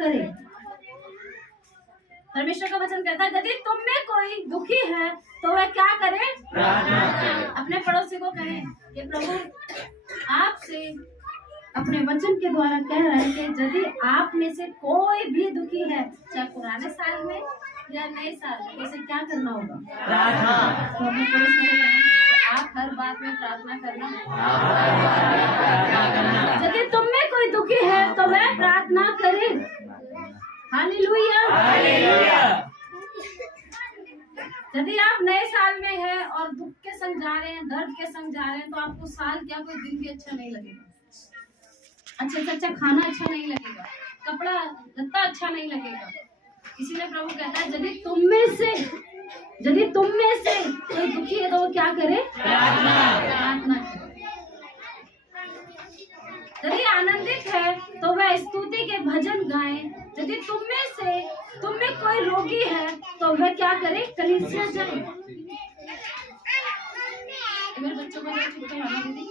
करे। परमेश्वर का वचन कहता है यदि तुम में कोई दुखी है तो वह क्या करे? अपने पड़ोसी को कहे कि प्रभु आपसे अपने वचन के द्वारा कह रहे हैं कि यदि आप में से कोई भी दुखी है, चाहे पुराने साल में या नए साल में, उसे क्या करना होगा? तो अपने पड़ोसी को कहें कि आप हर बात में प्रार्थना करना। यदि तुम में कोई दुखी है तो वह प्रार्थना करे। हालेलुया। यदि आप नए साल में हैं और दुख के संग जा रहे हैं, दर्द के संग जा रहे हैं, तो आपको साल क्या कोई दिन भी अच्छा नहीं लगेगा। अच्छा से अच्छा खाना अच्छा नहीं लगेगा, कपड़ा लत्ता अच्छा नहीं लगेगा। इसीलिए प्रभु कहता है यदि तुम में से कोई दुखी है तो वो क्या करे? प्रार्थना करे। यदि आनंदित है तो वह स्तुति के भजन गाए। यदि तुम में कोई रोगी है तो वह क्या करे? कलीसिया जाए। मेरे बच्चों को चुप करवाना दीदी।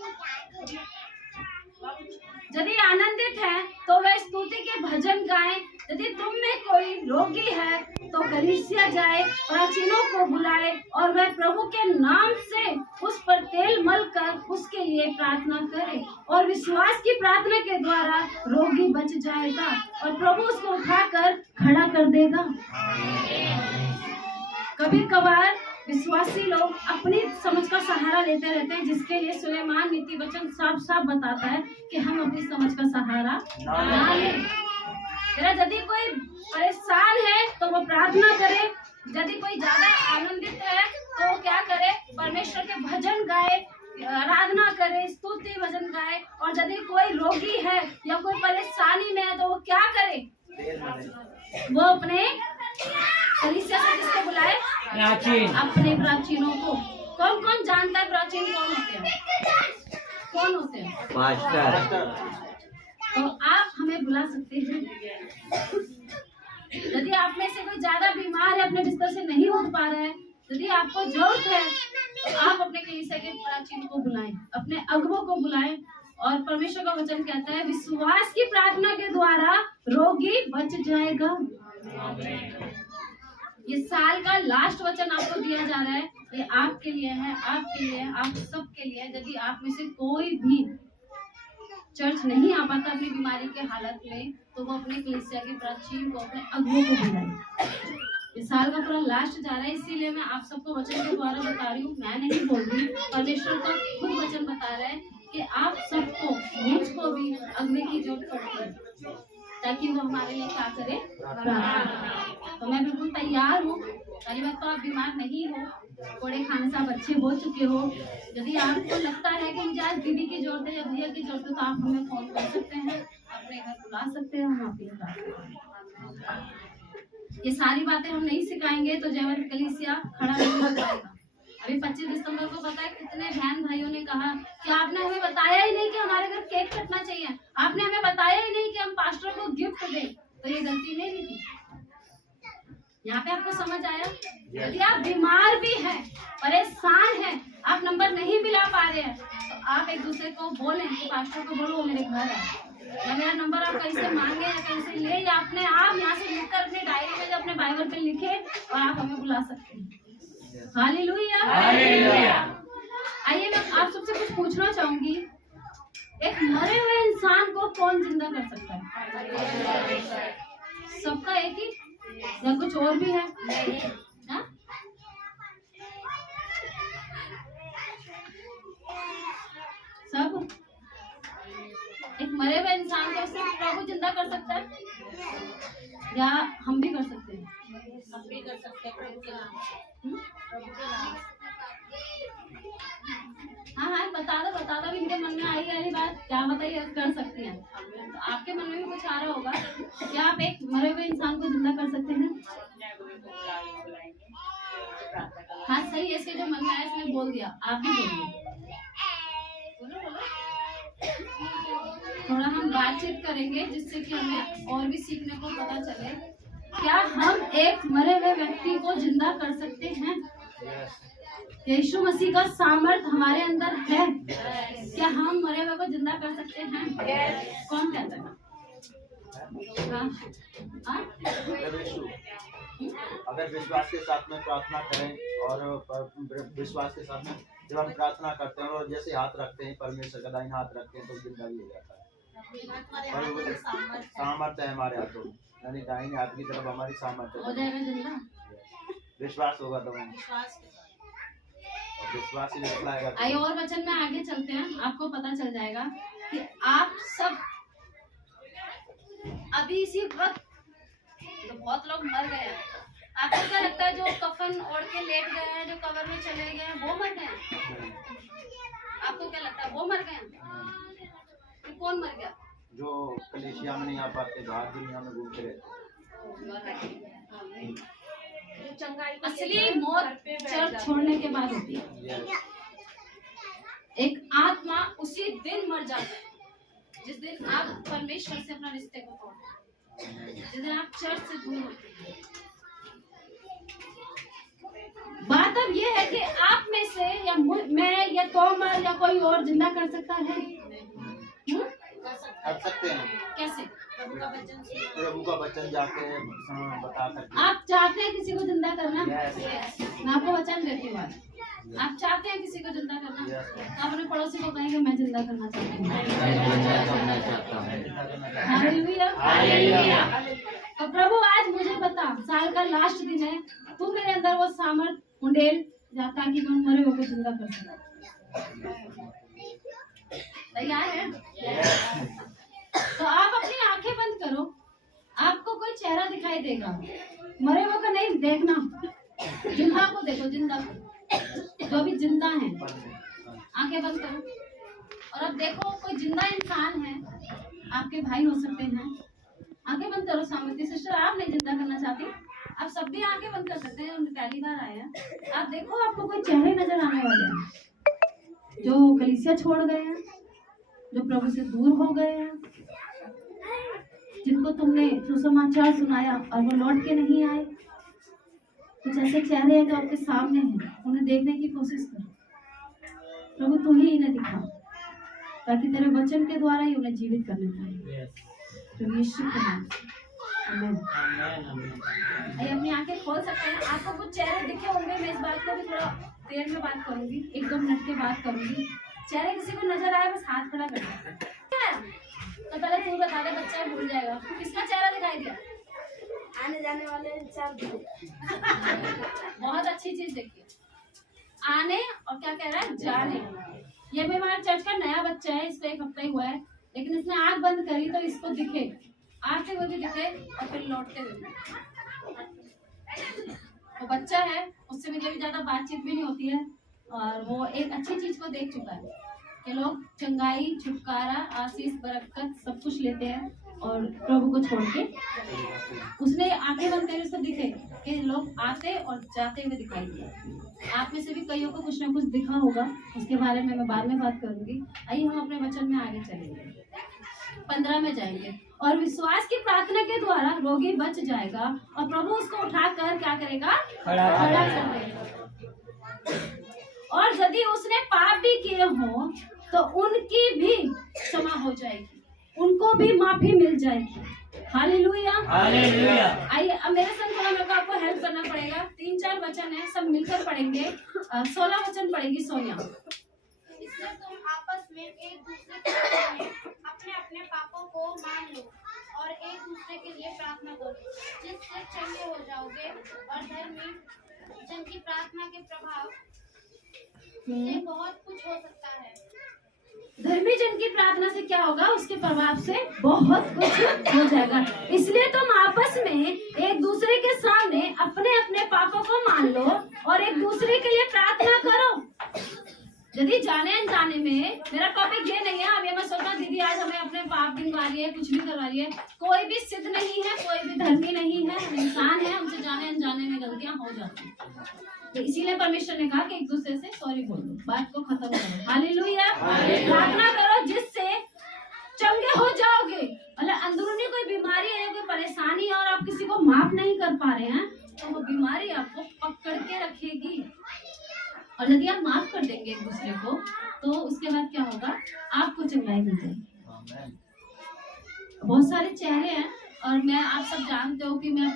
यदि आनंदित है तो वह स्तुति के भजन गाए। यदि तुम में कोई रोगी है तो कलीसिया जाए, प्राचीनों को बुलाए और वह प्रभु के नाम से उस पर तेल मल कर उसके लिए प्रार्थना करे और विश्वास की प्रार्थना के द्वारा रोगी बच जाएगा और प्रभु उसको उठाकर खड़ा कर देगा। कभी कभार विश्वासी लोग अपनी समझ का सहारा लेते रहते हैं, जिसके लिए सुलेमान नीति वचन साफ साफ बताता है कि हम अपनी समझ का सहारा ना लें। यदि कोई परेशान है तो वो प्रार्थना करे। यदि कोई ज्यादा आनंदित है तो वो क्या करे? परमेश्वर के भजन गाए, आराधना करे, स्तुति भजन गाए। और यदि कोई रोगी है या कोई परेशानी में है तो वो क्या करे? वो अपने कलीसिया से किसको बुलाए? अपने प्राचीनों को। कौन कौन जानता है प्राचीन कौन होते हैं? कौन होते हैं? पास्टर। तो आप हमें बुला सकते हैं। यदि आप में से कोई ज्यादा बीमार है, अपने बिस्तर से नहीं उठ पा रहा है, यदि आपको जरूरत है तो आप अपने कलीसिया के प्राचीन को बुलाएं, अपने अगुवों को बुलाएं। और परमेश्वर का वचन कहता है विश्वास की प्रार्थना के द्वारा रोगी बच जाएगा। ये साल का लास्ट वचन आपको दिया जा रहा है, ये आपके लिए है, आपके लिए, आप सबके लिए। यदि आप में से कोई भी चर्च नहीं आ पाता अपनी बीमारी के हालत में तो वो अपने कलीसिया के प्राचीन को, अपने अगुवों को बुलाए। इस साल का पूरा लास्ट जा रहा है, इसीलिए मैं आप सबको वचन के द्वारा बता रही हूँ, मैं नहीं बोल रही। परमेश्वर का खुद वचन बता रहा है कि आप सबको, मुझको भी अगुवे की जरूरत पड़ती है ताकि वो हमारे लिए क्या करे? तो मैं बिल्कुल तैयार हूँ। पहली बात तो आप बीमार नहीं हो, थोड़े खाने से आप अच्छे हो चुके हो। यदि आपको लगता है कि मुझे आज दीदी की जरूरत है या भैया की जरूरत है तो आप हमें फोन कर सकते हैं, अपने घर बुला सकते हैं, हम आपके घर। ये सारी बातें हम नहीं सिखाएंगे तो जयवंत कलीसिया खड़ा नहीं हो पाएगा। अभी 25 दिसंबर को पता है कितने बहन भाइयों ने कहा कि आपने हमें बताया ही नहीं कि हमारे घर केक कटना चाहिए, आपने हमें बताया ही नहीं कि हम पास्टर को गिफ्ट दें। तो ये गलती मेरी थी। यहाँ पे आपको समझ आया? यदि आप बीमार भी हैं, परेशान हैं, आप नंबर नहीं मिला पा रहे हैं तो आप एक दूसरे को बोलें कि पास्टर को बोलो मेरे घर है, या मेरा नंबर आप कहीं से मांगे या कहीं से ले, या अपने आप यहाँ से लिखकर अपने डायरी में अपने बाइबल पे लिखे और आप हमें बुला सकते हैं। हालेलुया। आइए मैं आप सबसे कुछ पूछना चाहूंगी, एक मरे हुए इंसान को कौन जिंदा कर सकता है? सबका एक ही या कुछ और भी है? हा? सब एक मरे हुए इंसान को सिर्फ प्रभु जिंदा कर सकता है या हम भी कर सकते हैं? हम भी कर सकते हैं प्रभु के नाम। हाँ बता दो इनके मन में आई वाली बात क्या बताइए, कर सकते हैं। तो आपके मन में भी कुछ आ रहा होगा, क्या आप एक मरे हुए इंसान को जिंदा कर सकते हैं? हाँ सही है, इसके जो मन में आया इसने बोल दिया, आप भी बोलिए। थोड़ा हम बातचीत करेंगे जिससे कि हमें और भी सीखने को पता चले। क्या हम एक मरे हुए व्यक्ति को जिंदा कर सकते हैं? यीशु मसीह का सामर्थ हमारे अंदर है। क्या हम मरे हुए को जिंदा कर सकते हैं? कौन कहता है? हाँ? अगर विश्वास के साथ में प्रार्थना करें और विश्वास के साथ में जब हम प्रार्थना करते हैं और जैसे हाथ रखते हैं परमेश्वर का दाहिना हाथ रखते हैं तो जिंदगी हो जाता है। और सामर्थ्य है हमारे हाथों में, यानी दाहिने हाथ की तरफ हमारी सामर्थ्य हो जाएगा जिंदा। विश्वास होगा तो विश्वास ही निकलाएगा। आइए और वचन में आगे चलते हैं, आपको पता चल जाएगा कि आप सब अभी इसी वक्त तो बहुत लोग मर गए हैं। आपको क्या लगता है जो कफन ओढ़ के लेट गए हैं, जो कब्र में चले गए हैं, वो मर गए हैं? आपको क्या लगता है वो मर गए हैं? तो कौन मर गया? जो कलीसिया में नहीं आ पाते, बाहर दुनिया में घूमते रहते। असली मौत चर्च छोड़ने के बाद होती है। एक आत्मा उसी दिन मर जाता है जिस दिन आप परमेश्वर से अपना रिश्ते को तोड़ते हैं, जिस दिन आप चर्च से दूर होते हैं। बात अब ये है कि आप में से या मैं या तोमर या कोई और जिंदा कर सकता है? कर सकते हैं। कैसे? प्रभु का वचन जाके बता सकते। आप चाहते हैं किसी को जिंदा करना? मैं आपको वचन देती हूँ। आप चाहते हैं किसी को जिंदा करना? आप अपने पड़ोसी को कहेंगे मैं जिंदा करना चाहता हूँ। हालेलुया। तो प्रभु आज मुझे बता, साल का लास्ट दिन है, तू मेरे अंदर वो सामर्थ उंडेल ताकि मैं उन मरे हुए को जिंदा कर सकूं। तैयार है? तो आप अपनी आंखें बंद करो, आपको कोई चेहरा दिखाई देगा, मरे हुए का नहीं देखना, जिंदा को देखो, जिंदा को जो भी जिंदा है। आंखें बंद करो और अब देखो कोई जिंदा इंसान है, आपके भाई हो सकते हैं। आंखें बंद करो। सामर्थ्य सिस्टर आप नहीं जिंदा करना चाहती, आप सब भी आंखें बंद कर सकते हैं। पहली बार आए हैं आप, देखो आपको कोई चेहरे नजर आने वाले हैं जो कलीसिया छोड़ गए हैं, जो प्रभु से दूर हो गए हैं, जिनको तुमने सुसमाचार सुनाया और वो लौट के नहीं आए। कुछ ऐसे चेहरे हैं जो आपके सामने हैं, उन्हें देखने की कोशिश करो। प्रभु तू ही इन्हें दिखा ताकि तेरे वचन के द्वारा ही उन्हें जीवित करने पाए। तो यीशु के नाम से आमीन। आइए अपनी आंखें खोल सकते हैं। आपको कुछ चेहरे दिखे होंगे, मैं इस बात को भी थोड़ा देर में बात करूंगी, 1-2 मिनट के बाद करूंगी। चेहरे किसी को नजर आए बस हाथ खड़ा कर दो। तो पहले तू बता दे, बच्चा भूल जाएगा। किसका चेहरा दिखाई दिया? आने जाने वाले इंसान। बहुत अच्छी चीज देखिए, आने और क्या कह रहा है जाने। ये भी हमारे चर्च का नया बच्चा है, इसको 1 हफ्ता ही हुआ है, लेकिन इसने आंख बंद करी तो इसको दिखे, आते हुए भी दिखे और फिर लौटते हुए भी। वो बच्चा है, उससे मेरी अभी ज्यादा बातचीत भी नहीं होती है, और वो एक अच्छी चीज को देख चुका है कि लोग चंगाई, छुटकारा, आशीष, बरकत सब कुछ लेते हैं और प्रभु को छोड़ के। उसने आंखें बंद करी, उसको दिखे कि लोग आते और जाते हुए दिखाई दिए। आप में से भी कईयों को कुछ ना कुछ दिखा होगा, उसके बारे में मैं बाद में बात करूंगी। आइए हम अपने वचन में आगे चलेंगे, 15 में जाएंगे। और विश्वास की प्रार्थना के द्वारा रोगी बच जाएगा और प्रभु उसको उठाकर क्या करेगा? खड़ा कर देगा। और यदि उसने पाप भी किए हो तो उनकी भी क्षमा हो जाएगी, उनको भी माफी मिल जाएगी। Hallelujah, hallelujah. आइए अब मेरे संग थोड़ा मेरे को आपको हेल्प करना पड़ेगा। 3-4 वचन है, सब मिलकर पढ़ेंगे। 16 वचन पढ़ेगी सोनिया। इसलिए तुम आपस में एक दूसरे के सामने अपने अपने पापों को मान लो और एक दूसरे के लिए प्रार्थना करो, जिससे चंगे हो जाओगे। और धर्मी जन की प्रार्थना के प्रभाव से बहुत कुछ हो सकता है। धर्मी जन की प्रार्थना से क्या होगा? उसके प्रभाव से बहुत कुछ हो जाएगा। इसलिए तुम आपस में एक दूसरे के सामने अपने अपने पापों को मान लो और एक दूसरे के लिए प्रार्थना करो। यदि जाने अनजाने में, मेरा टॉपिक ये नहीं है अब ये मैं सोचना दीदी आज हमें अपने पाप गिनवा रही है, कुछ भी करवा रही है। कोई भी सिद्ध नहीं है, कोई भी धर्मी नहीं है, हम इंसान है, हमसे जाने अनजाने में गलतियां हो जाती हैं। तो इसीलिए परमेश्वर ने कहा कि एक दूसरे से सॉरी बोल दो, बात को खत्म करो। हालेलुया, प्रार्थना करो जिससे चंगे हो जाओगे। मतलब अंदरूनी कोई बीमारी है, कोई परेशानी है और आप किसी को माफ नहीं कर पा रहे हैं, तो वो बीमारी आपको पकड़ के रखेगी। और यदि आप माफ कर देंगे एक दूसरे को तो उसके बाद क्या होगा? आपको चंगाई मिल जाएगी। बहुत सारे चेहरे हैं और मैं आप सब जानते हो कि मैं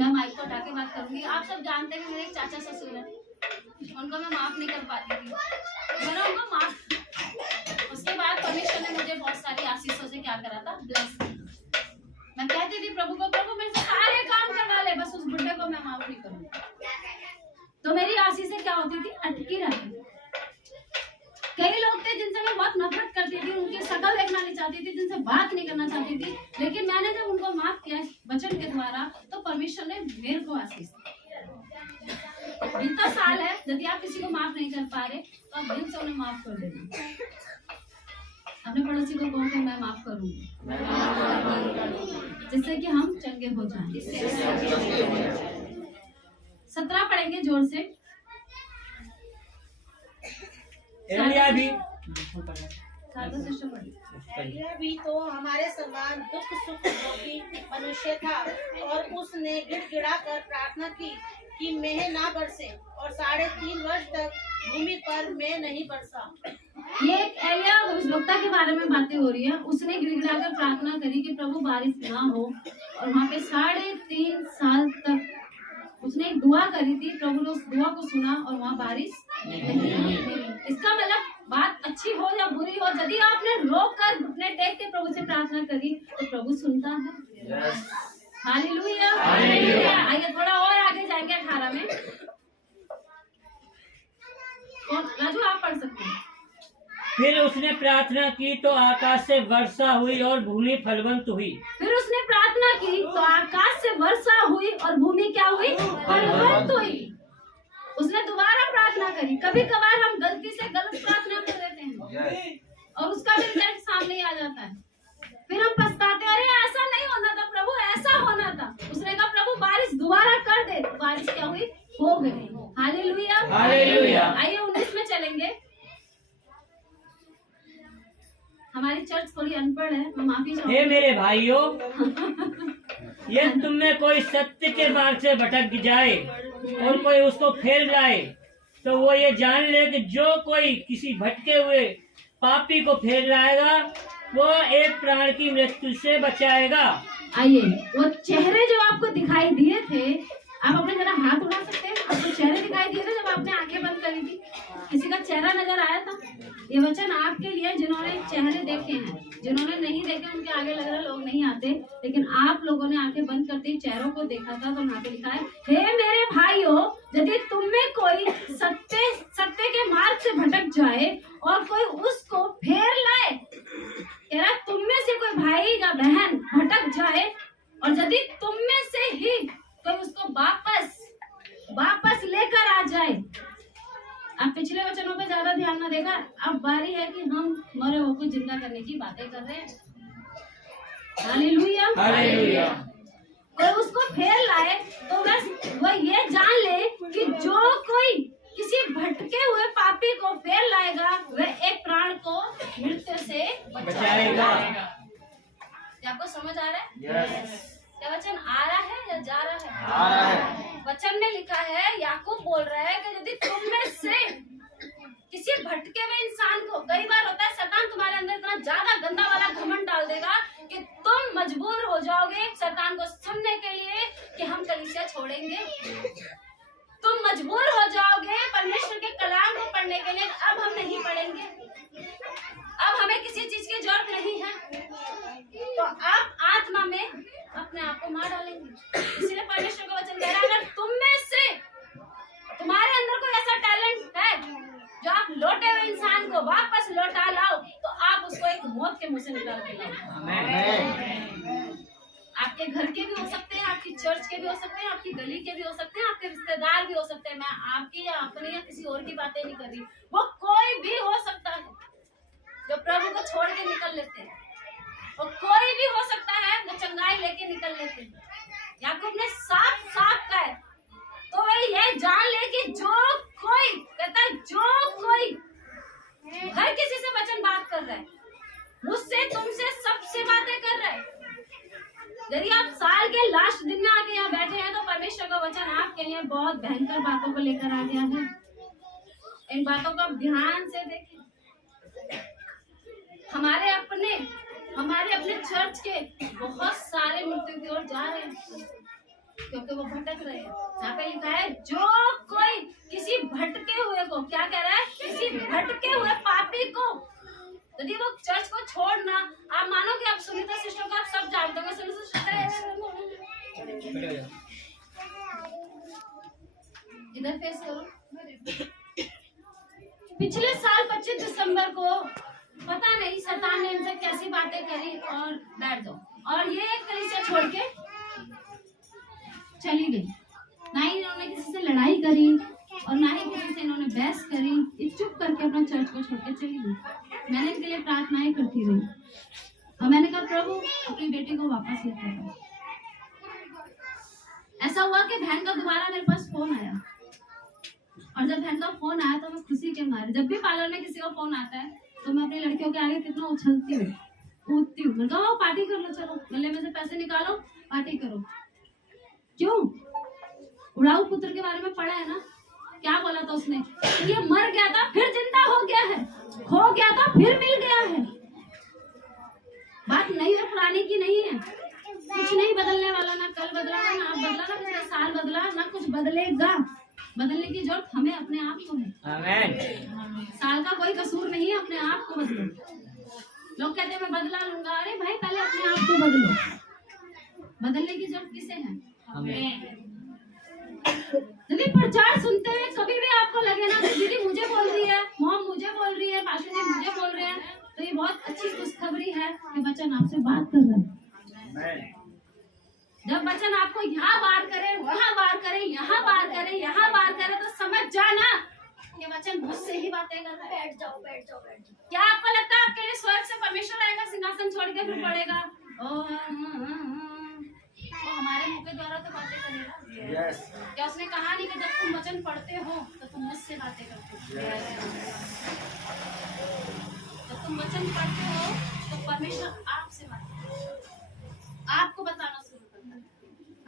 माइक को उठा के बात करूंगी। आप सब जानते हैं कि मेरे एक चाचा ससुर है, उनको मैं माफ नहीं कर पाती थी, मैंने उनको माफ। उसके बाद परमेश्वर ने मुझे बहुत सारी आशीषों से क्या करा था, ब्लेस। मैं कहती थी प्रभु को, प्रभु मेरे से सारे काम करवा ले, बस उस बुढ़े को मैं माफ नहीं करूंगी। तो मेरी आशीषें क्या होती थी, अटकी रहती थी। कई लोग थे जिनसे मैं बहुत नफरत करती थी, उनकी शक्ल देखना नहीं चाहती थी, जिनसे बात नहीं करना चाहती थी, लेकिन मैंने जब उनको माफ किया वचन के द्वारा, तो परमेश्वर ने मेरे को आशीष दी। बीता साल है, यदि आप किसी को माफ नहीं कर पा रहे तो आप दिल से उन्हें माफ कर देना। अपने पड़ोसी को कहो कि मैं माफ करूंगी, जिससे कि हम चंगे हो जाएं। 17 पढ़ेंगे जोर से। एलिया भी तो हमारे समान दुख सुख भोगी मनुष्य था, और उसने गिड़गिड़ा कर प्रार्थना की कि मेह ना बरसे, और 3.5 वर्ष तक भूमि पर मेह नहीं बरसा। ये एक एलिया भविष्यवक्ता के बारे में बातें हो रही है। उसने गिड़गिड़ा कर प्रार्थना करी कि प्रभु बारिश ना हो, और वहाँ पे 3.5 साल तक उसने एक दुआ करी थी। प्रभु ने उस दुआ को सुना और वहाँ बारिश नहीं। इसका मतलब बात अच्छी हो या बुरी हो, यदि आपने रोक कर घुटने टेक के प्रभु से प्रार्थना करी तो प्रभु सुनता है। हालेलुया। आइए थोड़ा और आगे जाएंगे 18 में। राजू आप पढ़ सकते हैं। फिर उसने प्रार्थना की तो आकाश से वर्षा हुई और भूमि फलवंत हुई। फिर उसने प्रार्थना की तो आकाश से वर्षा हुई और भूमि क्या हुई, फलवंत हुई। उसने दोबारा प्रार्थना करी। कभी कभार हम गलती से गलत प्रार्थना कर देते हैं और उसका भी रिजल्ट सामने आ जाता है। फिर हम पछताते, अरे ऐसा नहीं होना था प्रभु, ऐसा होना था। उसने कहा प्रभु बारिश दोबारा कर दे, तो बारिश क्या हुई, हो गई। हालेलुया। हालेलुया। आइए 19 में चलेंगे। हमारी चर्च थोड़ी अनपढ़ है, मैं माफी चाहूंगी। हे मेरे भाइयों, यदि तुम में कोई सत्य के मार्ग से भटक जाए और कोई उसको फेर लाए, तो वो ये जान ले कि जो कोई किसी भटके हुए पापी को फेर लाएगा, वो एक प्राण की मृत्यु से बचाएगा। आइए, वो चेहरे जो आपको दिखाई दिए थे, आप अपने जरा हाथ उठा सकते हैं। आपको चेहरे दिखाई दिए थे जब आपने आंखें बंद करी थी? किसी का चेहरा नजर आया था? ये वचन आपके लिए जिन्होंने चेहरे देखे हैं, जिन्होंने नहीं देखे उनके आगे लग रहा लोग नहीं आते, लेकिन आप लोगों ने आंखें बंद करते चेहरों को देखा था। तो यहाँ पे लिखा है, हे मेरे भाइयों, यदि तुम में कोई सत्य के मार्ग से भटक जाए और कोई उसको फेर लाए, कह रहा तुम में से कोई भाई या बहन भटक जाए और यदि तुम में से ही कोई उसको वापस लेकर आ जाए। अब पिछले वचनों पे ज्यादा ध्यान ना देगा, अब बारी है कि हम मरे हुए को जिंदा करने की बातें कर रहे हैं। हालेलुया। हालेलुया। कोई उसको फेर लाए तो बस वो ये जान ले कि जो कोई किसी भटके हुए पापी को फेर लाएगा, वह एक प्राण को मृत्यु से बचाएगा। क्या आपको समझ आ रहा है? यस। क्या वचन आ रहा है या जा रहा है? आ रहा है। वचन में लिखा है, याकूब बोल रहा है कि यदि तुम में से किसी भटके हुए इंसान को, कई बार होता है शैतान तुम्हारे अंदर इतना ज्यादा गंदा वाला घमंड डाल देगा कि तुम मजबूर हो जाओगे शैतान को सुनने के लिए कि हम कलीसिया छोड़ेंगे। तुम मजबूर हो जाओगे परमेश्वर के कलाम को पढ़ने के लिए, अब हम नहीं पढ़ेंगे, अब हमें किसी चीज की जरूरत नहीं है, तो आप आत्मा में अपने आप को मार डालेंगे। इसलिए परमेश्वर का वचन कह रहा है, अगर तुम में से तुम्हारे अंदर कोई ऐसा टैलेंट है जो आप लौटे हुए इंसान को वापस लौटा लाओ, तो आप उसको एक मौत के मुंह से निकाल के लाओ। आपके घर के भी हो सकते हैं, आपकी चर्च के भी हो सकते हैं, आपकी गली के भी हो सकते हैं, आपके रिश्तेदार भी हो सकते हैं। मैं आपकी या अपने या किसी और की बातें नहीं कर रही, वो कोई भी हो सकता है जो प्रभु को छोड़ के निकल लेते हैं, और कोई भी हो सकता है जो चंगाई लेके निकल लेते हैं। याकूब ने साफ साफ कहा है, तो वही ये जान ले कि जो कोई कहता है, जो कोई हर किसी से वचन बात कर रहा है, मुझसे तुमसे सबसे बातें कर रहा है। यदि आप साल के लास्ट दिन में आके यहाँ बैठे हैं, तो परमेश्वर का वचन आपके लिए बहुत भयंकर बातों को लेकर आ गया है। इन बातों को आप ध्यान से देखें। हमारे अपने हमारे अपने चर्च के बहुत सारे मृत्यु की ओर जा रहे हैं क्योंकि वो भटक रहे हैं। यहाँ पे लिखा है जो कोई किसी भटके हुए को, क्या कह रहा है, किसी भटके हुए पापी को, यदि वो चर्च को छोड़ना, आप मानो कि आप सुनीता सिस्टर को आप सब जानते होंगे। सुनीता सिस्टर इधर फेस करो। पिछले साल 25 दिसंबर को पता नहीं शैतान ने इनसे कैसी बातें करी और बैठ दो, और ये एक कलीसिया छोड़ के चली गई। ना ही इन्होंने किसी से लड़ाई करी और ना ही किसी से इन्होंने बहस करी, ये चुप करके अपना चर्च को छोड़ के चली गई। मैंने इनके लिए प्रार्थनाएं करती रही और मैंने कहा प्रभु अपनी बेटी को वापस लेकर आओ। ऐसा हुआ कि बहन का दोबारा मेरे पास फोन आया, और जब बहन का फोन आया तो मैं खुशी के मारे, जब भी पार्लर में किसी का फोन आता है तो मैं अपनी लड़कियों के आगे कितना उछलती हूँ, कूदती हूँ। मैंने कहा पार्टी कर लो, चलो गले में से पैसे निकालो, पार्टी करो। क्यों? उड़ाऊ पुत्र के बारे में पढ़ा है ना, क्या बोला था उसने, ये मर गया था फिर जिंदा हो गया है, खो गया था फिर मिल गया है। बात नई है पुरानी की नहीं है, कुछ नहीं बदलने वाला, ना कल बदला, ना आप बदला, ना पिछले साल बदला, ना कुछ बदलेगा। बदलने की जरूरत हमें अपने आप को है। आमीन। साल का कोई कसूर नहीं है, अपने आप को बदलो। लोग कहते हैं मैं बदला लूंगा, अरे भाई पहले अपने आप को बदलो। बदलने की जरूरत किसे है? हमें। यदि प्रचार सुनते हुए कभी भी आपको लगे ना कि दीदी मुझे बोल रही है, मॉम मुझे बोल रही है, पाशा जी मुझे बोल रहे हैं, तो ये बहुत अच्छी खुशखबरी है कि वचन आपसे बात कर रहा है। जब वचन आपको यहाँ बार करे, वहाँ बार करे, यहाँ बार करे, यहाँ बार करे, तो समझ जाना ये वचन मुझसे ही बातें कर रहा है। बैठ जाओ बैठ जाओ बैठ जाओ। क्या आपको लगता है आपके लिए स्वर्ग से परमेश्वर आएगा सिंहासन छोड़ के फिर पड़ेगा? वो हमारे मुंह के द्वारा तो बातें करेगा। यस क्या उसने कहा नहीं कि जब तुम वचन पढ़ते हो तो तुम मुझसे बातें करते हो? जब तुम वचन पढ़ते हो तो परमेश्वर आपसे बात करता है, आपको बताना शुरू करता है।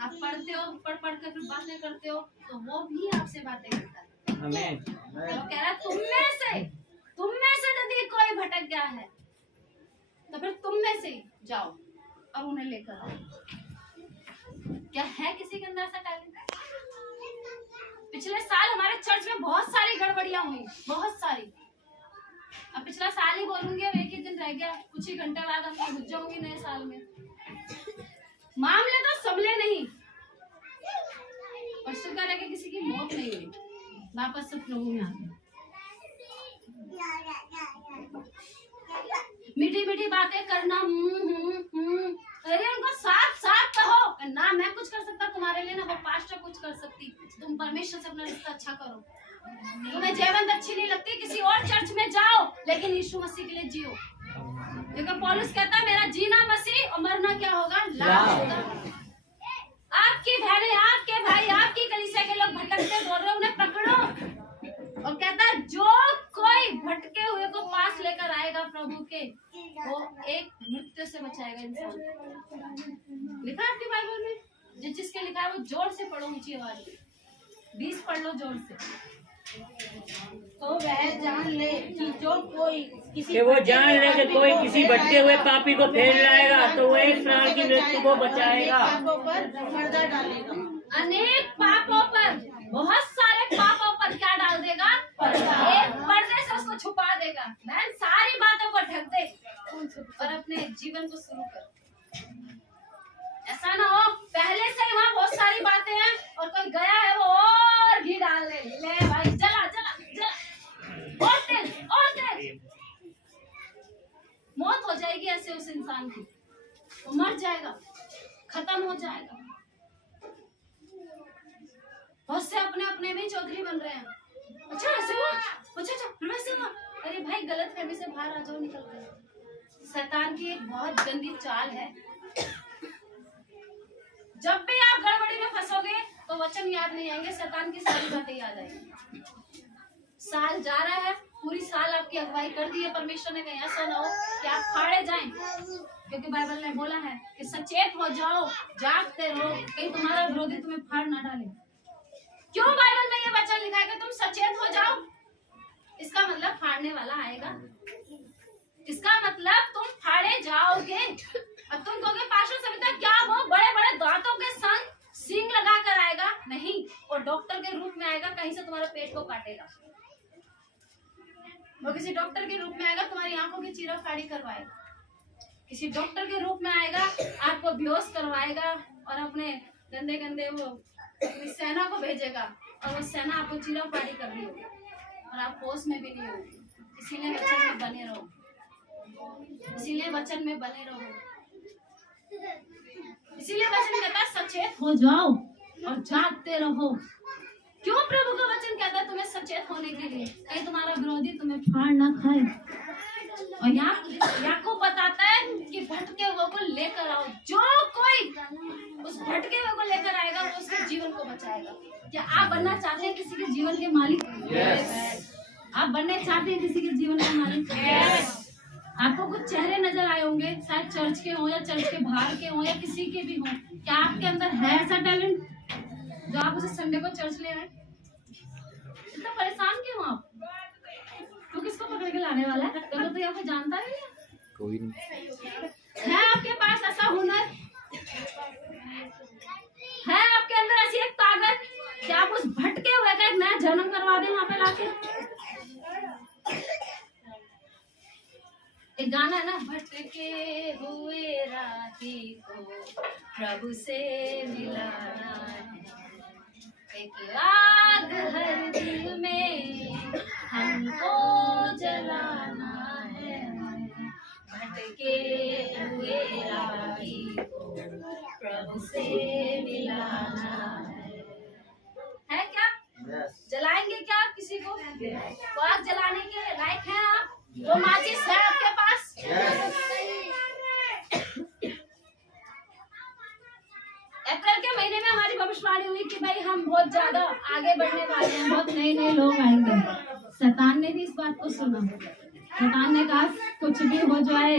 आप पढ़ते हो, पढ़ कर फिर बातें करते हो तो वो भी आपसे बातें करता है। आमीन। तो कह रहा है तुम में से यदि कोई भटक गया है तो फिर तुम में से जाओ और उन्हें लेकर आओ। क्या है किसी के अंदर ऐसा टैलेंट? पिछले साल हमारे चर्च में बहुत सारी गड़बड़ियां हुई, बहुत सारी। अब पिछला साल ही बोलूंगी, अब एक ही दिन रह गया, कुछ ही घंटे बाद हम घुस जाऊंगी नए साल में। मामले तो संभले नहीं, और शुक्र है कि किसी की मौत नहीं हुई, वापस सब लोगों में आ गए। मीठी मीठी बातें करना, अरे उनको साफ साफ कहो ना मैं कुछ कर सकता तुम्हारे लिए, ना वो पास्टर कुछ कर सकती। तुम परमेश्वर से अपना रिश्ता अच्छा करो। तुम्हें जयवंत अच्छी नहीं लगती, किसी और चर्च में जाओ, लेकिन यीशु मसीह के लिए जियो। क्योंकि पौलुस कहता है मेरा जीना मसीह और मरना क्या होगा? लाभ होगा। आपकी बहनें, आपके भाई, आपकी कलीसिया के लोग भटकते दौड़ रहे, उन्हें पकड़ो। और कहता है जो कोई भटके हुए को पास लेकर आएगा प्रभु के, वो एक मृत्यु से बचाएगा इंसान। लिखा है आपकी बाइबल में, जिस जिसके लिखा है वो जोर से पढ़ो, ऊंची आवाज में 20 पढ़ लो जोर से। तो वह जान ले कि जो कोई कि वो जान ले कि कोई किसी भटके हुए पापी को फेर लाएगा तो वो एक प्राण की मृत्यु को बचाएगा। पापों पर पर्दा डालेगा। अनेक पापों पर, बहुत सारे पापों पर क्या डाल देगा? एक पर्दे से उसको छुपा देगा। मैं सारी बातों को ढक दे और अपने जीवन को शुरू कर। ऐसा ना हो पहले से वहाँ बहुत सारी बातें हैं और कोई गया है वो और घी डाल ले भाई, जला जला जला, और तेज। मौत हो जाएगी ऐसे उस इंसान की, वो मर जाएगा, खत्म हो जाएगा। बहुत से अपने अपने में चौधरी बन रहे हैं। अच्छा ऐसे हुआ, अच्छा फिर वैसे हुआ, अरे भाई गलत फहमी से बाहर आ जाओ, निकल कर। शैतान की एक बहुत गंदी चाल है, जब भी आप गड़बड़ी में फंसोगे तो वचन याद नहीं आएंगे, शैतान की सारी बातें याद आएंगी। साल जा रहा है, पूरी साल आपकी अगुवाई कर दी है परमेश्वर ने, कहीं ऐसा ना हो कि आप फाड़े जाएं, क्योंकि बाइबल ने बोला है कि सचेत हो जाओ, जागते रहो, कहीं तुम्हारा विरोधी तुम्हें फाड़ ना डाले। क्यों बाइबल में ये वचन लिखा है कि तुम सचेत हो जाओ? इसका मतलब फाड़ने वाला आएगा। इसका मतलब तुम फाड़े जाओगे और तुम कहोगे पास्टर सविता क्या वो बड़े बड़े दांतों के संग सींग लगा कर आएगा? नहीं, वो डॉक्टर के रूप में आएगा, कहीं से तुम्हारे पेट को काटेगा। वो किसी डॉक्टर के रूप में आएगा, तुम्हारी आंखों की चीरा फाड़ी करवाएगा। किसी डॉक्टर के रूप में आएगा, आपको बेहोश करवाएगा और अपने गंदे गंदे वो अपनी सेना को भेजेगा और वो सेना आपको चीरा फाड़ी कर रही होगी और आप होश में भी नहीं होगी। इसीलिए वचन में बने रहो, इसीलिए वचन में बने रहो। इसीलिए वचन कहता है सचेत हो जाओ और जागते रहो। क्यों प्रभु का वचन कहता है तुम्हें सचेत होने के लिए? कहीं तुम्हारा विरोधी तुम्हें फाड़ ना खाए। और याकूब बताता है कि भटके हुए को लेकर आओ। जो कोई उस भटके हुए को लेकर आएगा वो उसके जीवन को बचाएगा। क्या आप बनना चाहते हैं किसी के जीवन के मालिक? आप बनना चाहते हैं किसी के जीवन के मालिक? आपको कुछ चेहरे नजर आए होंगे, शायद चर्च के हो या चर्च के बाहर के हो या किसी के भी हो। क्या आपके अंदर है ऐसा टैलेंट जो आप उसे संडे को चर्च ले आए? इतना परेशान क्यों आप? तो किसको पकड़ के लाने वाला है? तो आपको जानता नहीं है कोई नहीं। है आपके पास ऐसा हुनर? है आपके अंदर ऐसी एक ताकत कि आप उस भटके हुए का एक नया जन्म करवा दें वहां पे लाके? एक गाना है ना, भटके हुए राही को प्रभु से मिलाना है, एक आग हर दिल में हमको जलाना है। भटके हुए राही को प्रभु से मिलाना है क्या? जलाएंगे क्या आप किसी को? वो आग जलाने के लायक हैं आप? वो माचिस है आपके पास? अप्रैल के महीने में हमारी भविष्यवाणी हुई कि भाई हम बहुत ज्यादा आगे बढ़ने वाले हैं, बहुत नए नए लोग आएंगे। शैतान ने भी इस बात को सुना। शैतान ने कहा कुछ भी हो जाए,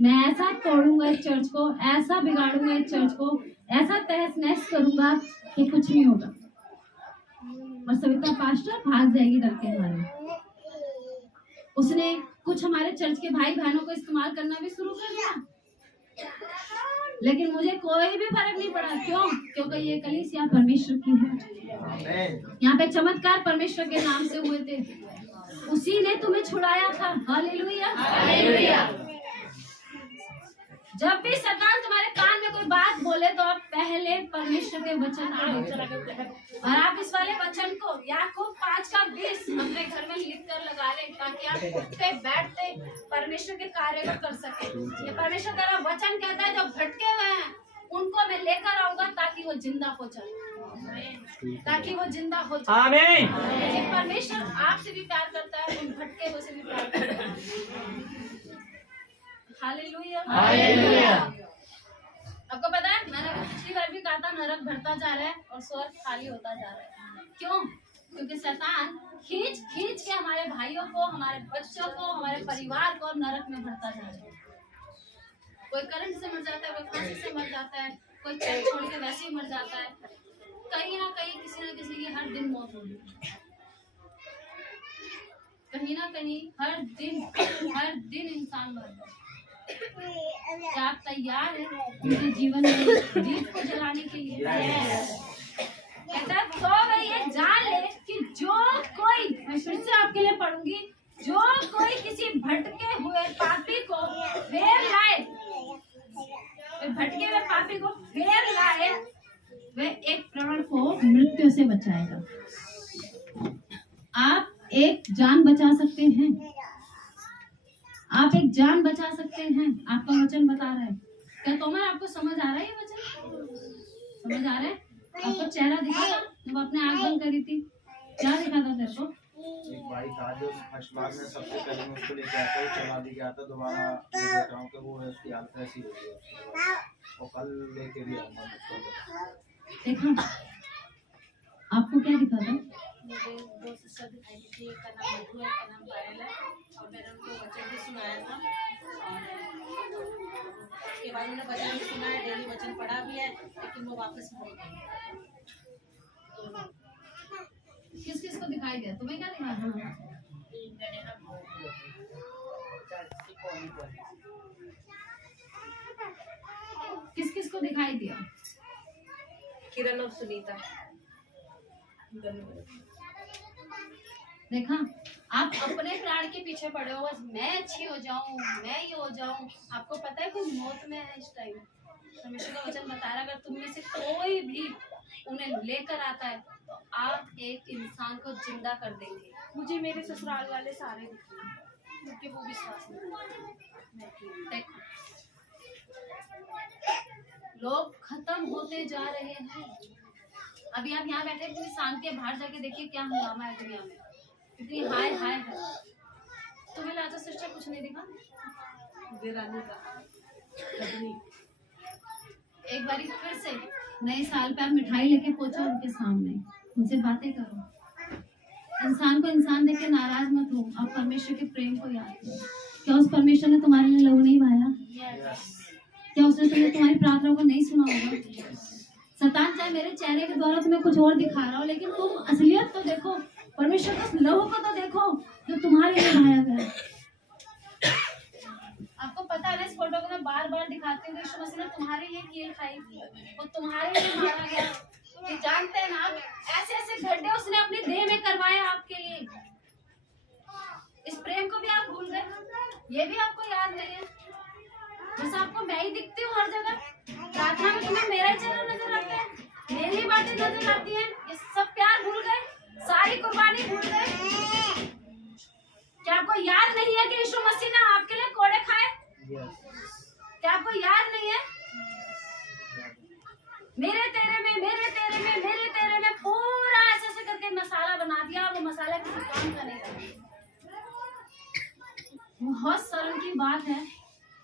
मैं ऐसा तोड़ूंगा इस चर्च को, ऐसा बिगाड़ूंगा इस चर्च को, ऐसा तहस नहस करूंगा कि कुछ नहीं होगा। और सविता पास्टर भाग जाएगी डर के मारे। उसने कुछ हमारे चर्च के भाई बहनों को इस्तेमाल करना भी शुरू कर दिया, लेकिन मुझे कोई भी फर्क नहीं पड़ा। क्यों? क्योंकि ये कलीसिया परमेश्वर की है। यहाँ पे चमत्कार परमेश्वर के नाम से हुए थे, उसी ने तुम्हें छुड़ाया था। Hallelujah, hallelujah. जब भी शैतान तुम्हारे कान में कोई बात बोले तो आप पहले परमेश्वर के वचन को, और आप इस वाले वचन को याकूब 5:20 अपने घर में लिख कर लगा लें, ताकि आप उठते बैठते परमेश्वर के कार्य को कर सके। ये परमेश्वर का वचन कहता है जो भटके हुए हैं उनको मैं लेकर आऊंगा ताकि वो जिंदा हो जाए, ताकि वो जिंदा हो जाए। आमीन। परमेश्वर आपसे भी प्यार करता है, उन भटके हुए से भी प्यार करता है। Hallelujah, hallelujah. आपको पता है मैंने पिछली बार भी कहा था नरक भरता जा रहा है और स्वर्ग खाली होता जा रहा है। क्यों? क्योंकि शैतान खींच खींच के हमारे भाइयों को, हमारे बच्चों को, हमारे परिवार को नरक में भरता जा रहा है। कोई करंट से मर जाता है, कोई फांसी से मर जाता है, कोई चैन छोड़ के वैसे ही मर जाता है। कहीं ना कहीं किसी न किसी की हर दिन मौत होगी, कहीं ना कहीं हर दिन इंसान मर रहा है। क्या आप तैयार हैं उनके जीवन में दीप को जलाने के लिए? कहता है तो भाई ये जान ले कि जो कोई, मैं फिर से आपके लिए पढ़ूंगी, जो कोई किसी भटके हुए पापी को फेर लाए, भटके हुए पापी को फेर लाए, वह एक प्राण को मृत्यु से बचाएगा। आप एक जान बचा सकते हैं, आप एक जान बचा सकते हैं। आपका वचन बता रहा है। क्या तोमर आपको समझ आ रहा है? ये वचन समझ आ रहा है? आपको चेहरा दिखा था जब आपने आँख बंद करी थी? क्या दिखा था तेरे को? एक भाई था जो फर्स्ट बार में सबसे पहले मैं उसको लेके आया था, वो चला दी गया था। दोबारा मैं देख रहा हूँ कि वो उसकी हालत ऐसी हो गई है, और कल लेके भी आऊंगा उसको। देखा आपको क्या दिखा था? मुझे दो सिस्टर दिखाई थी, एक का नाम मधु है, एक का नाम पायल है, और मैंने उनको वचन भी सुनाया था। और उसके बाद उन्होंने वचन भी सुना है, डेली वचन पढ़ा भी है, लेकिन वो वापस भूल गए। किस किस को दिखाई दिया? तुम्हें क्या दिखा था? किस किस को दिखाई दिया? किरण और सुनीता। देखा, आप अपने प्राण के पीछे पड़े हो, बस मैं अच्छी हो जाऊं, मैं ये हो जाऊं। आपको पता है कोई मौत में है इस टाइम। परमेश्वर का वचन बता रहा है, अगर तुम में से कोई भी उन्हें लेकर आता है तो आप एक इंसान को जिंदा कर देंगे। मुझे मेरे ससुराल वाले सारे दिखे हैं, क्योंकि वो विश्वास नहीं। देखो, लोग खत्म होते जा रहे हैं। अभी आप यहाँ बैठे पूरी शांति है, बाहर जाके देखिए क्या हंगामा है दुनिया में, कितनी हाय हाय है। तुम्हें लाजा सिस्टर कुछ नहीं दिखा? एक बारी फिर से नए साल पे आप मिठाई लेके पहुंचो उनके सामने, उनसे बातें करो। इंसान को इंसान देख के नाराज मत हो, आप परमेश्वर के प्रेम को याद करो। क्या उस परमेश्वर ने तुम्हारे लिए लहू नहीं बहाया? क्या उसने तुम्हारी प्रार्थनाओं को नहीं सुना होगा? शैतान चाहे मेरे चेहरे के द्वारा तुम्हें कुछ और दिखा रहा हो, लेकिन तुम असलियत तो देखो, परमेश्वर के लहू को तो देखो जो तुम्हारे लिए बहाया गया। आपको पता है ना, इस फोटो को मैं बार बार दिखाती हूँ, यीशु मसीह ने तुम्हारे लिए कील खाई और तुम्हारे लिए मारा गया। ये जानते हैं ना आप, ऐसे ऐसे गड्ढे उसने अपने देह में करवाए आपके लिए। इस प्रेम को भी आप भूल गए, ये भी आपको याद नहीं है। बस आपको मैं ही दिखती हूँ हर जगह, प्रार्थना में तुम्हें मेरा ही चेहरा नजर आता है, मेरी ही बातें नजर आती हैं। ये सब प्यार भूल गए, सारी कुर्बानी भूल गए। क्या आपको याद नहीं है कि यीशु मसीह ने आपके लिए कोड़े खाए? क्या आपको याद नहीं है? मेरे तेरे में, मेरे तेरे में, मेरे तेरे में पूरा ऐसे ऐसे करके मसाला बना दिया, वो मसाला किसी काम का नहीं था। बहुत सरल की बात है,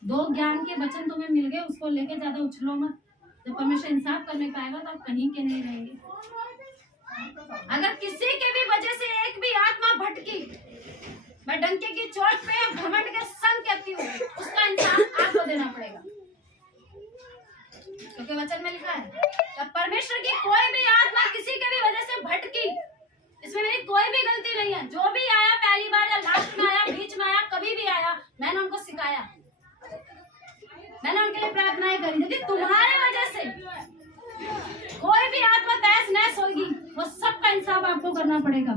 दो ज्ञान के वचन तुम्हें मिल गए, उसको लेके ज्यादा उछलो मत। जब परमेश्वर इंसाफ करने पाएगा तो आप कहीं के नहीं रहेंगे। अगर किसी के भी वजह से एक भी आत्मा भटकी, मैं डंके की चोट पे घमंड के संग कहती हूँ, उसका इंसान आपको देना पड़ेगा, क्योंकि वचन में लिखा है जब परमेश्वर की कोई भी आत्मा किसी के भी वजह से भटकी, इसमें मेरी कोई भी गलती नहीं है। जो भी आया, पहली बार या लास्ट में आया, बीच में आया, कभी भी आया, मैंने उनको सिखाया, मैंने उनके लिए प्रार्थनाएं करी। यदि तुम्हारे वजह से कोई भी आत्मा तहस नहस होगी, वो सबका इंसाफ आपको करना पड़ेगा।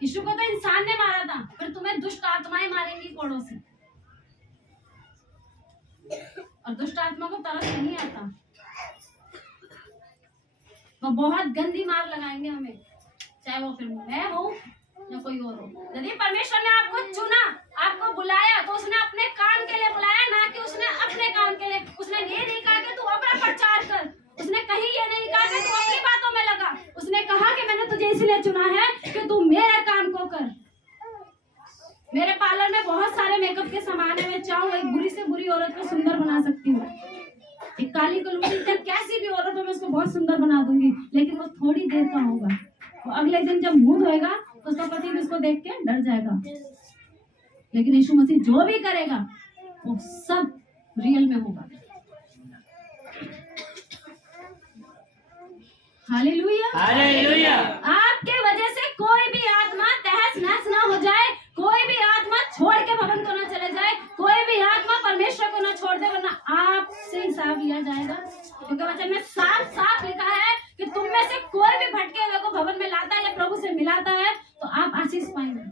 यीशु को तो इंसान ने मारा था, फिर तुम्हें दुष्ट आत्माएं मारेंगी कोड़ों से, और दुष्ट आत्मा को तरस नहीं आता, वो बहुत गंदी मार लगाएंगे हमें, चाहे वो फिर मैं हूँ या कोई और हो। यदि परमेश्वर ने आपको चुना, आपको बुलाया, तो उसने अपने काम के लिए बुलाया, ना कि उसने अपने काम के लिए। उसने ये नहीं कहा कि तू अपना प्रचार कर, उसने कहीं ये नहीं कहा कि तू अपनी बातों में लगा, उसने कहा कि मैंने तुझे इसलिए चुना है कि तू मेरे काम को कर। मेरे पार्लर में बहुत सारे मेकअप के सामान है, मैं चाहूँ एक बुरी से बुरी औरत को सुंदर बना सकती हूँ, एक काली कलूटी कैसी भी औरत हो मैं उसको बहुत सुंदर बना दूंगी, लेकिन वो थोड़ी देर का होगा। वो अगले दिन जब मुंह धोएगा तो उसका पति भी उसको देख के डर जाएगा। लेकिन यीशु मसीह जो भी करेगा वो सब रियल में होगा। Hallelujah, hallelujah. आपके वजह से कोई भी आत्मा तहस नहस ना हो जाए, कोई भी आत्मा छोड़ के भवन को ना चले जाए, कोई भी आत्मा परमेश्वर को ना छोड़ दे, वरना आपसे हिसाब लिया जाएगा। क्योंकि वचन में साफ साफ लिखा है कि तुम में से कोई भी भटके हुए को भवन में लाता है या प्रभु से मिलाता है तो आप आशीष पाएंगे।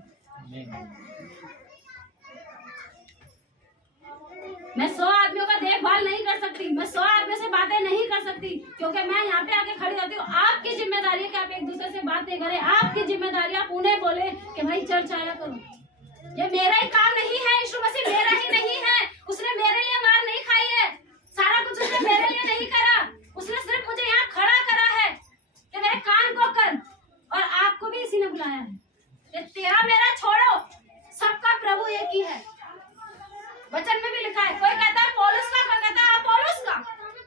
मैं 100 आदमियों का देखभाल नहीं कर सकती, मैं 100 आदमियों से बातें नहीं कर सकती, क्योंकि मैं यहाँ पे आके खड़ी होती हूँ। आपकी जिम्मेदारी है कि आप एक दूसरे से बातें करें, आपकी जिम्मेदारी आप उन्हें बोले कि भाई चर्च आया करो। ये मेरा ही काम नहीं है, यीशु मसीह मेरा ही नहीं है, उसने मेरे लिए मार नहीं खाई है, सारा कुछ उसने मेरे लिए नहीं करा, उसने सिर्फ मुझे यहाँ खड़ा करा है कि मेरे काम को कर, और आपको भी इसी ने बुलाया है। ये तेरा मेरा छोड़ो, सबका प्रभु एक ही है। वचन में भी लिखा है, कोई कहता है पौलुस का, कोई कहता है अपोलोस का,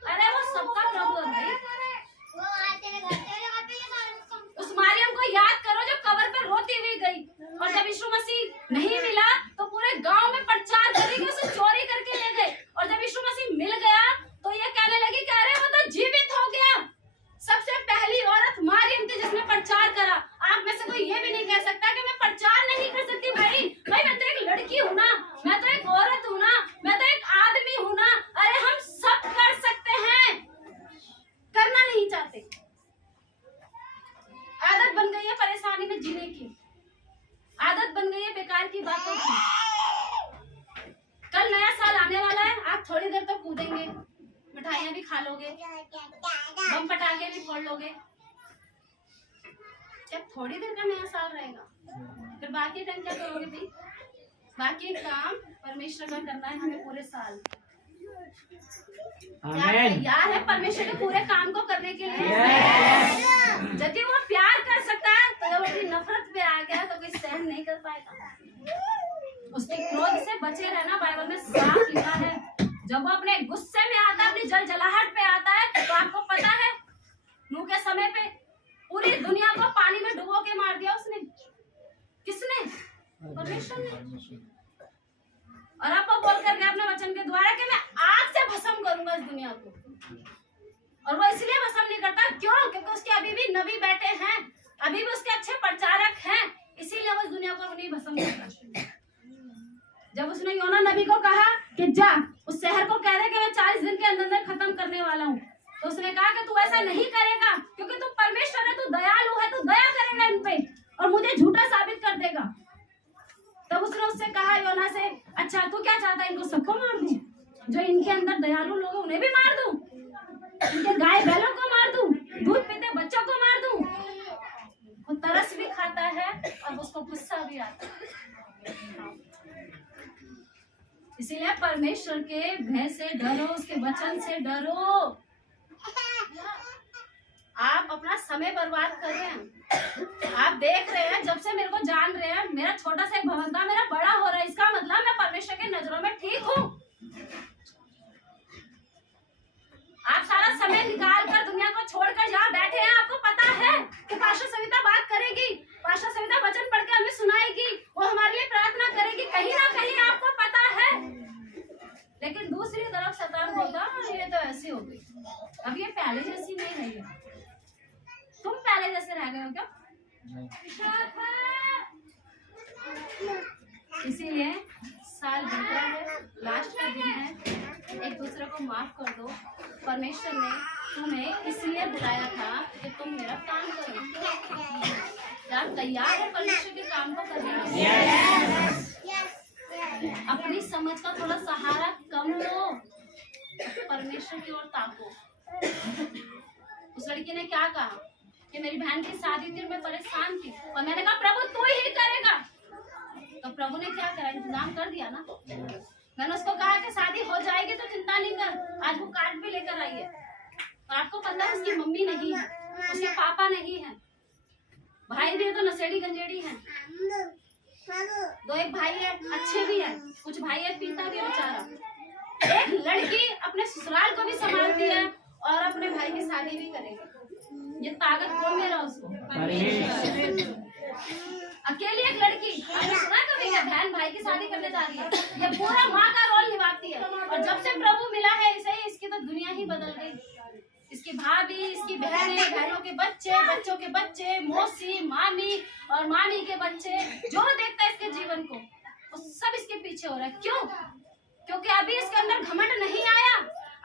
अरे वो सबका प्रभु है भाई। उस मारियम को याद करो जो कब्र पे रोती हुई गई, और जब यीशु मसीह नहीं मिला तो पूरे गांव में प्रचार करी कि उसे चोरी करके ले गए, और जब यीशु मसीह मिल गया तो ये कहने लगी कि अरे वो तो जीवित हो गया। सबसे पहली औरत मारियम थी जिसने प्रचार करा। आप में से कोई ये भी नहीं कह सकता कि मैं प्रचार नहीं कर सकती। भाई की बातों की। कल नया साल आने वाला है, आप थोड़ी देर तो कूदेंगे, मिठाइयाँ भी खा लोगे, बम पटाखे भी फोड़ लोगे, क्या थोड़ी देर का नया साल रहेगा? फिर बाकी टाइम क्या करोगे भाई? बाकी काम परमेश्वर का करना है हमें पूरे साल। क्या तैयार है परमेश्वर के पूरे काम को करने के लिए? यदि वो प्यार कर सकता है तो जब अपनी नफरत पे आ गया तो कोई सहन नहीं कर पाएगा। उसके क्रोध से बचे रहना बाइबल में साफ लिखा है। जब वो अपने गुस्से में आता है, अपनी जलजलाहट पे आता है, तो आपको पता है नूह के समय पे पूरी दुनिया को पानी में डुबो के मार दिया उसने। किसने? परमेश्वर ने। और आपको बोल कर गया अपने वचन के द्वारा कि मैं आग से भस्म करूंगा इस दुनिया को। और वो इसलिए भस्म नहीं करता, क्यों? क्योंकि उसके अभी भी नबी बैठे हैं, अभी भी उसके अच्छे प्रचारक हैं, इसीलिए वो इस दुनिया को नहीं भस्म करता। जब उसने योना नबी को कहा कि जा उस शहर को कह दे कि मैं 40 दिन के अंदर खत्म करने वाला हूँ, तो उसने कहा कि तू ऐसा नहीं करेगा क्योंकि तू परमेश्वर है, तू दयालु है, तू दया करेगा इन पे और मुझे झूठा साबित कर देगा। तब उसने उससे कहा योना से, अच्छा तू क्या चाहता है, इनको सबको मार दूं? जो इनके अंदर दयालु लोग उन्हें भी मार दूं? इनके गाय बैलों को मार दूं? दूध पीते बच्चों को मार दूं? वो तरस भी खाता है और उसको गुस्सा भी आता है। इसीलिए परमेश्वर के भय से डरो, उसके वचन से डरो। आप अपना समय बर्बाद कर रहे हैं। आप देख रहे हैं, जब से मेरे को जान रहे हैं, मेरा छोटा सा एक भवन था, मेरा बड़ा हो रहा है, इसका मतलब मैं परमेश्वर की नजरों में ठीक हूँ। आप सारा समय निकाल कर दुनिया को छोड़कर जहाँ बैठे हैं, आपको पता है कि पास्टर सविता बात करेगी, पास्टर सविता वचन पढ़ के हमें सुनाएगी, वो हमारे लिए प्रार्थना करेगी, कहीं ना कहीं आपको पता है। लेकिन दूसरी तरफ शैतान बोलता ये तो ऐसी हो गई, अब ये पहले जैसी नहीं है, ये तुम पहले जैसे रह गए हो क्या? इसीलिए साल बीत रहा है, लास्ट का दिन है, एक दूसरे को माफ कर दो। परमेश्वर ने तुम्हें इसलिए बुलाया था कि तुम मेरा काम करो। क्या आप तैयार हो परमेश्वर के काम को करने के लिए? अपनी समझ का थोड़ा सहारा कम लो, परमेश्वर की ओर ताको। उस लड़की ने क्या कहा कि मेरी बहन की शादी थी, मैं परेशान थी, और मैंने कहा प्रभु तू ही करेगा। तो प्रभु ने क्या करा, इंतजाम कर दिया ना। मैंने उसको कहा कि शादी हो जाएगी तो चिंता नहीं कर, आज वो कार्ड भी लेकर आई है। और आपको पता है उसकी मम्मी नहीं है, उसके पापा नहीं है, भाई भी है तो नशेड़ी गंजेड़ी है, दो एक भाई है अच्छे भी है, कुछ भाई है पीता भी है बेचारा। एक लड़की अपने ससुराल को भी संभालती है और अपने भाई की शादी भी करेगी। ये ताकत कौन दे रहा उसको? अकेली एक लड़की, आपने सुना कभी क्या बहन भाई की शादी करने जा रही है? ये पूरा माँ का रोल निभाती है। और जब से प्रभु मिला है इसे, इसकी तो दुनिया ही बदल गई। इसकी भाभी, इसकी बहनें, बहनों के बच्चे, बच्चों के बच्चे, मौसी, मामी और मामी के बच्चे, जो देखता है इसके जीवन को वो सब इसके पीछे हो रहा है। क्यों? क्योंकि अभी इसके अंदर घमंड नहीं आया,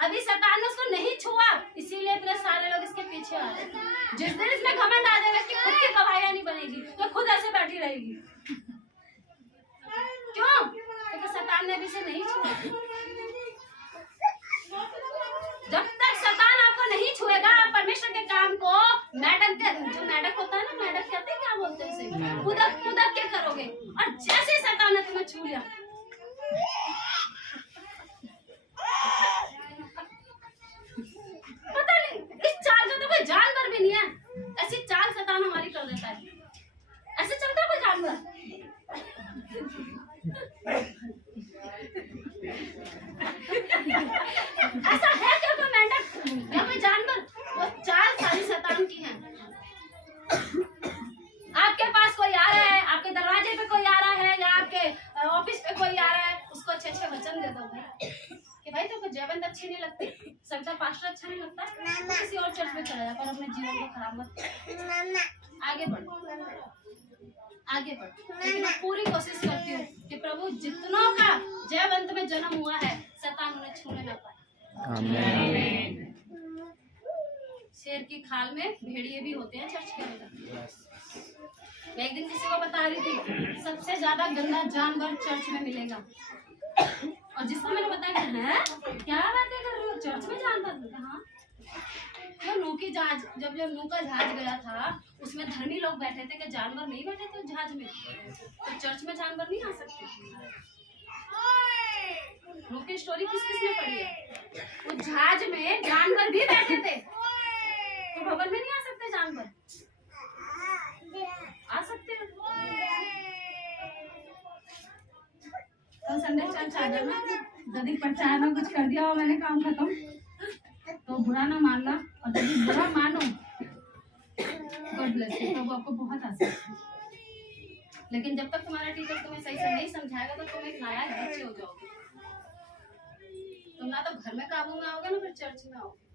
अभी शैतान ने उसको नहीं छुआ, इसीलिए इतने सारे लोग इसके पीछे आ रहे हैं। जिस दिन इसमें घमंड आ जाएगा, इसकी खुद की गवाहियां नहीं बनेगी, तो खुद ऐसे बैठी रहेगी। क्यों? क्योंकि शैतान ने अभी से नहीं छुआ। जब तक शैतान आपको नहीं छुएगा, आप परमेश्वर के काम को मैडक के, जो मैडक होता है ना, मैडक कहते हैं, क्या बोलते हैं उसे, उदक उदक के करोगे। और जैसे शैतान ने तुम्हें छू लिया, पता नहीं इस चाल का तो कोई जानवर भी नहीं है, ऐसी चाल शैतान हमारी कर देता है। ऐसे चलता है कोई जानवर? ऐसा है क्या कोई मेंढक या कोई जानवर? वो चाल सारी शैतान की है। आपके पास कोई आ रहा है, आपके दरवाजे पे कोई आ रहा है, या आपके ऑफिस पे कोई आ रहा है, उसको अच्छे अच्छे वचन दे दो भाई कि भाई तुमको जयवंत अच्छी नहीं लगती, सबका पास्टर अच्छा नहीं लगता, तो किसी और चर्च में चला जा, पर अपने जीवन को खराब मत। आगे बढ़, आगे बढ़। लेकिन मैं पूरी कोशिश करती हूँ कि प्रभु जितनों का जयवंत में जन्म हुआ है, शैतान उन्हें छूने ना पाए। शेर की खाल में भेड़िए भी होते हैं चर्च के अंदर। मैं एक दिन किसी को बता रही थी सबसे ज्यादा गंदा जानवर चर्च में मिलेगा, और जिसको मैंने बताया है क्या बातें कर रही हो, चर्च में जानवर? हाँ, जो नूह की जहाज, जब नूह का जहाज गया था उसमें धर्मी लोग बैठे थे, कि जानवर नहीं बैठे थे जहाज में, तो चर्च में जानवर नहीं आ सकते। नूह की स्टोरी किस किसने पढ़ी है? उस जहाज में जानवर भी बैठे थे, तो भवन में नहीं आ सकते जानवर? आ सकते हैं। तो संडे चर्च आ जाना, यदि प्रचार में कुछ कर दिया हो मैंने काम खत्म, तो बुरा ना मानना, और यदि बुरा मानो गॉड ब्लेस यू, तो वो आपको बहुत आसान है। लेकिन जब तक तुम्हारा टीचर तुम्हें सही से नहीं समझाएगा तो तुम एक नालायक बच्चे हो जाओगे। तुम ना तो घर में काबू में आओगे ना फिर चर्च में आओगे।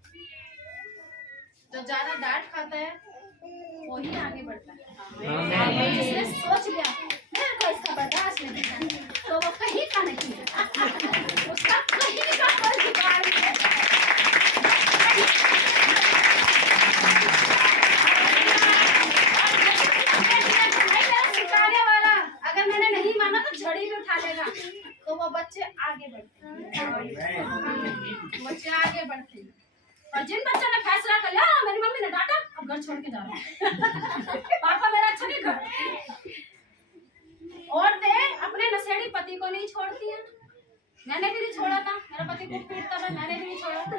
जो ज्यादा डांट खाता है वही आगे बढ़ता है। जिसने सोच लिया मेरे को इसका बर्दाश्त नहीं, तो वो कहीं का नहीं है, उसका कहीं का कोई जुगाड़ नहीं है। सिखाने वाला अगर मैंने नहीं माना तो झड़ी भी उठा लेगा, तो वो बच्चे आगे बढ़ते हैं, बच्चे आगे बढ़ते हैं। और जिन बच्चों ने फैसला कर लिया मेरी मम्मी ने डांटा अब घर छोड़ के जा रहा है, पापा मेरा अच्छा नहीं कर, औरतें अपने नशेड़ी पति को नहीं छोड़ती हैं। मैंने भी नहीं छोड़ा था, मेरा पति खूब पीटता था, मैंने भी नहीं छोड़ा था।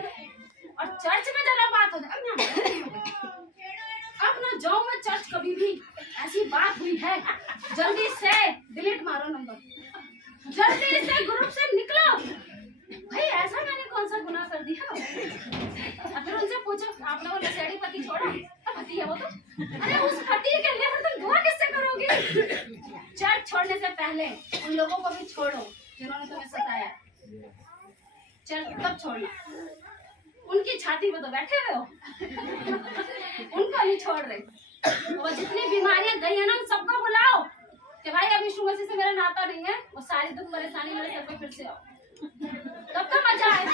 और चर्च में जरा बात हो जाए, अब ना जाऊं मैं चर्च, कभी भी ऐसी बात हुई है जल्दी से डिलीट मारो नंबर, जल्दी से ग्रुप से निकलो। भाई ऐसा मैंने कौन सा गुनाह कर दिया? फिर उनसे पूछो आपने वो नशेड़ी पति छोड़ा? पति है वो तो, अरे उस पति के लिए फिर तुम दुआ किससे करोगी? चर्च छोड़ने से पहले उन लोगों को भी छोड़ो जिन्होंने तुम्हें सताया। चर्च तब छोड़ना, उनकी छाती पे तो बैठे हुए हो, उनको नहीं छोड़ रहे। वो जितनी बीमारियां गई है ना उन सबको बुलाओ कि भाई अब यीशु मसीह से मेरा नाता नहीं है, वो सारी दुख परेशानी मेरे सर पे फिर से आओ, तब तो मजा आए।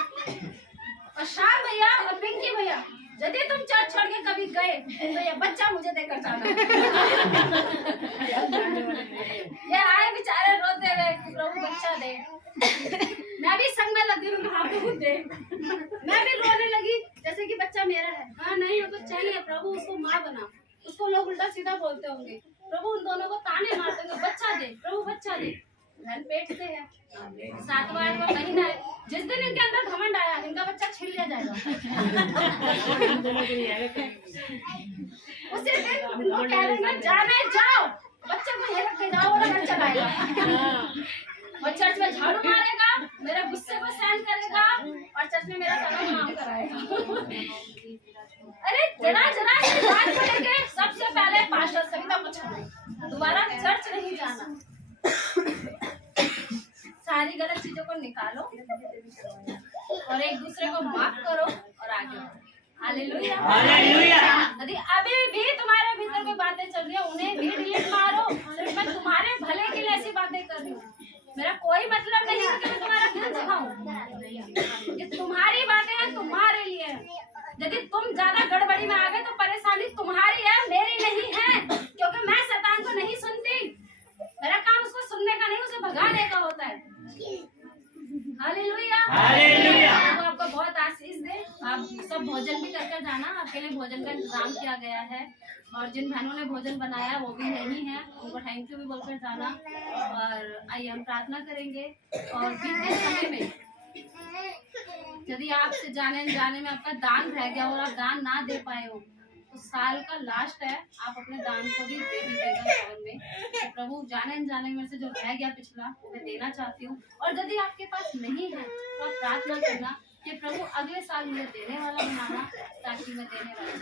और शाम भैया और पिंकी भैया यदि तुम चर्च छोड़ के कभी गए तो ये बच्चा मुझे देकर जाना। ये आए बेचारे रोते हुए प्रभु बच्चा दे, मैं भी संग में लगी हूँ, हाँ प्रभु दे। मैं भी रोने लगी जैसे कि बच्चा मेरा है। हाँ नहीं वो तो चाहिए प्रभु, उसको माँ बना। उसको लोग उल्टा सीधा बोलते होंगे, प्रभु उन दोनों को ताने मारते होंगे, बच्चा दे प्रभु बच्चा दे। घर पेट से है, 7वां महीना है, जिस दिन इनके अंदर घमंड आया इनका बच्चा छीन लिया जाएगा। उसी दिन उनको कह देंगे जाने जाओ, बच्चे को ये रख के जाओ और घर चलाएगा। और चर्च में झाड़ू मारेगा, मेरे गुस्से को सहन करेगा और चर्च में मेरा सारा काम कराएगा। अरे जरा जरा इस बात को लेके सबसे पहले पास्टर सविता को छोड़ो, दोबारा चर्च नहीं जाना। सारी गलत चीजों को निकालो और एक दूसरे को माफ करो और आगे बढ़ो। Hallelujah hallelujah. यदि अभी भी तुम्हारे भीतर में बातें चल रही है उन्हें भी डिलीट मारो। सिर्फ मैं तुम्हारे भले के लिए ऐसी बातें कर रही हूँ, मेरा कोई मतलब नहीं है कि मैं तुम्हारा दिल सिखाऊं। ये तुम्हारी बातें हैं, तुम्हारे लिए है। यदि तुम ज्यादा गड़बड़ी में आ गए तो परेशानी तुम्हारी है, मेरी नहीं है, क्योंकि मैं शैतान को नहीं सुनती। मेरा काम उसको सुनने का नहीं, उसे भगाने का होता है। Hallelujah hallelujah. तो आपको बहुत आशीष दे। आप सब भोजन भी करके जाना, आपके लिए भोजन का इंतजाम किया गया है। और जिन बहनों ने भोजन बनाया वो भी नहीं है, उनको थैंक यू भी बोलकर जाना। और आइए हम प्रार्थना करेंगे। और बीते समय में यदि आपसे जाने में आपका दान रह गया और आप दान ना दे पाए हो तो साल का लास्ट है, आप अपने दान को भी दे दीजिएगा भवन में। तो प्रभु जाने में से जो रह गया पिछला वो मैं देना चाहती हूँ। और यदि आपके पास नहीं है तो आप प्रार्थना करना कि प्रभु अगले साल मुझे देने वाला बनाना, ताकि मैं देने वाला।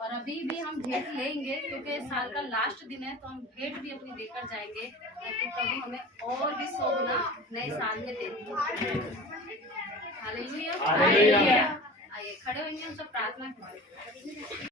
और अभी भी हम भेंट लेंगे क्योंकि साल का लास्ट दिन है, तो हम भेंट भी अपनी देकर जाएंगे ताकि प्रभु हमें और भी 100 गुना नए साल में देंगे। हालेलुया। आइए खड़े होंगे, हम सब प्रार्थना करेंगे।